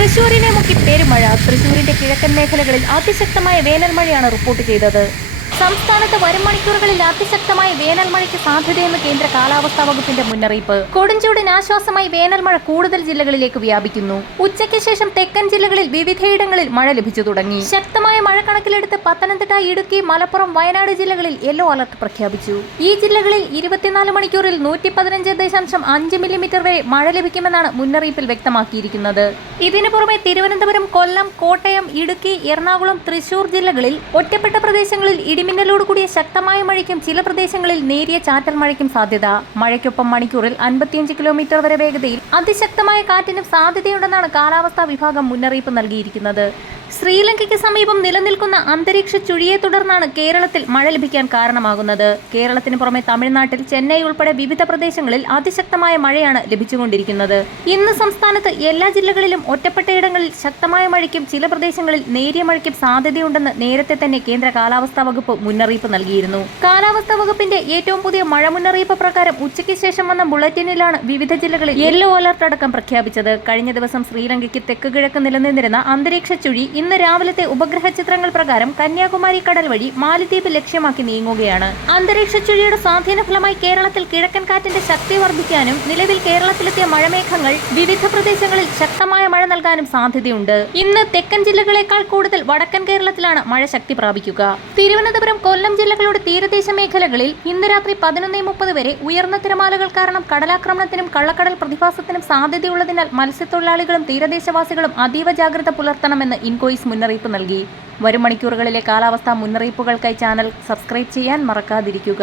തൃശൂരിനെ മുക്കി പെരുമഴ. തൃശൂരിന്റെ കിഴക്കൻ മേഖലകളിൽ അതിശക്തമായ വേനൽ മഴയാണ് റിപ്പോർട്ട് ചെയ്തത്. സംസ്ഥാനത്ത് വരും മണിക്കൂറുകളിൽ അതിശക്തമായ വേനൽ മഴയ്ക്ക് സാധ്യതയെന്ന് കേന്ദ്ര കാലാവസ്ഥാ വകുപ്പിന്റെ മുന്നറിയിപ്പ്. കൊടുംചൂടിന് ആശ്വാസമായി വേനൽ മഴ കൂടുതൽ ജില്ലകളിലേക്ക് വ്യാപിക്കുന്നു. ഉച്ചയ്ക്ക് ശേഷം തെക്കൻ ജില്ലകളിൽ വിവിധയിടങ്ങളിൽ മഴ ലഭിച്ചു തുടങ്ങി. ശക്തമായ മഴ കണക്കിലെടുത്ത് പത്തനംതിട്ട ഇടുക്കി മലപ്പുറം വയനാട് ജില്ലകളിൽ യെല്ലോ അലർട്ട് പ്രഖ്യാപിച്ചു. ഈ ജില്ലകളിൽ ഇരുപത്തിനാല് മണിക്കൂറിൽ നൂറ്റി പതിനഞ്ച് ദശാംശം അഞ്ച് മില്ലിമീറ്റർ വരെ മഴ ലഭിക്കുമെന്നാണ് മുന്നറിയിപ്പിൽ വ്യക്തമാക്കിയിരിക്കുന്നത്. ഇതിനു പുറമെ തിരുവനന്തപുരം കൊല്ലം കോട്ടയം ഇടുക്കി എറണാകുളം തൃശൂർ ജില്ലകളിൽ ഒറ്റപ്പെട്ട പ്രദേശങ്ങളിൽ ഇടിമിന്നലോട് കൂടിയ ശക്തമായ മഴയ്ക്കും ചില പ്രദേശങ്ങളിൽ നേരിയ ചാറ്റൽ മഴയ്ക്കും സാധ്യത. മഴയ്ക്കൊപ്പം മണിക്കൂറിൽ അൻപത്തിയഞ്ച് കിലോമീറ്റർ വരെ വേഗതയിൽ അതിശക്തമായ കാറ്റിനും സാധ്യതയുണ്ടെന്നാണ് കാലാവസ്ഥാ വിഭാഗം മുന്നറിയിപ്പ് നൽകിയിരിക്കുന്നത്. ശ്രീലങ്കയ്ക്ക് സമീപം നിലനിൽക്കുന്ന അന്തരീക്ഷ ചുഴിയെ തുടർന്നാണ് കേരളത്തിൽ മഴ ലഭിക്കാൻ കാരണമാകുന്നത്. കേരളത്തിന് പുറമെ തമിഴ്നാട്ടിൽ ചെന്നൈ ഉൾപ്പെടെ വിവിധ പ്രദേശങ്ങളിൽ അതിശക്തമായ മഴയാണ് ലഭിച്ചുകൊണ്ടിരിക്കുന്നത്. ഇന്ന് സംസ്ഥാനത്ത് എല്ലാ ജില്ലകളിലും ഒറ്റപ്പെട്ടയിടങ്ങളിൽ ശക്തമായ മഴയ്ക്കും ചില പ്രദേശങ്ങളിൽ നേരിയ മഴയ്ക്കും സാധ്യതയുണ്ടെന്ന് നേരത്തെ തന്നെ കേന്ദ്ര കാലാവസ്ഥാ വകുപ്പ് മുന്നറിയിപ്പ് നൽകിയിരുന്നു. കാലാവസ്ഥാ വകുപ്പിന്റെ ഏറ്റവും പുതിയ മഴ മുന്നറിയിപ്പ് പ്രകാരം ഉച്ചയ്ക്ക് ശേഷം വന്ന ബുള്ളറ്റിനിലാണ് വിവിധ ജില്ലകളിൽ യെല്ലോ അലർട്ട് അടക്കം പ്രഖ്യാപിച്ചത്. കഴിഞ്ഞ ദിവസം ശ്രീലങ്കയ്ക്ക് തെക്ക് കിഴക്ക് നിലനിന്നിരുന്ന അന്തരീക്ഷ ചുഴി ഇന്ന് രാവിലത്തെ ഉപഗ്രഹ ചിത്രങ്ങൾ പ്രകാരം കന്യാകുമാരി കടൽ വഴി മാലിദ്വീപ് ലക്ഷ്യമാക്കി നീങ്ങുകയാണ്. അന്തരീക്ഷ ചുഴിയുടെ സ്വാധീന ഫലമായി കേരളത്തിൽ കിഴക്കൻ കാറ്റിന്റെ ശക്തി വർദ്ധിക്കാനും നിലവിൽ കേരളത്തിലെത്തിയ മഴമേഘങ്ങൾ വിവിധ പ്രദേശങ്ങളിൽ ശക്തമായ മഴ നൽകാനും സാധ്യതയുണ്ട്. ഇന്ന് തെക്കൻ ജില്ലകളെക്കാൾ കൂടുതൽ വടക്കൻ കേരളത്തിലാണ് മഴ ശക്തി പ്രാപിക്കുക. തിരുവനന്തപുരം കൊല്ലം ജില്ലകളുടെ തീരദേശ മേഖലകളിൽ ഇന്ന് രാത്രി പതിനൊന്ന് മുപ്പത് വരെ ഉയർന്ന തിരമാലകൾ കാരണം കടലാക്രമണത്തിനും കള്ളക്കടൽ പ്രതിഭാസത്തിനും സാധ്യതയുള്ളതിനാൽ മത്സ്യത്തൊഴിലാളികളും തീരദേശവാസികളും അതീവ ജാഗ്രത പുലർത്തണമെന്ന് ഇൻകോയിസ് മുന്നറിയിപ്പ് നൽകി. വരും മണിക്കൂറുകളിലെ കാലാവസ്ഥാ മുന്നറിയിപ്പുകൾക്കായി ചാനൽ സബ്സ്ക്രൈബ് ചെയ്യാൻ മറക്കാതിരിക്കുക.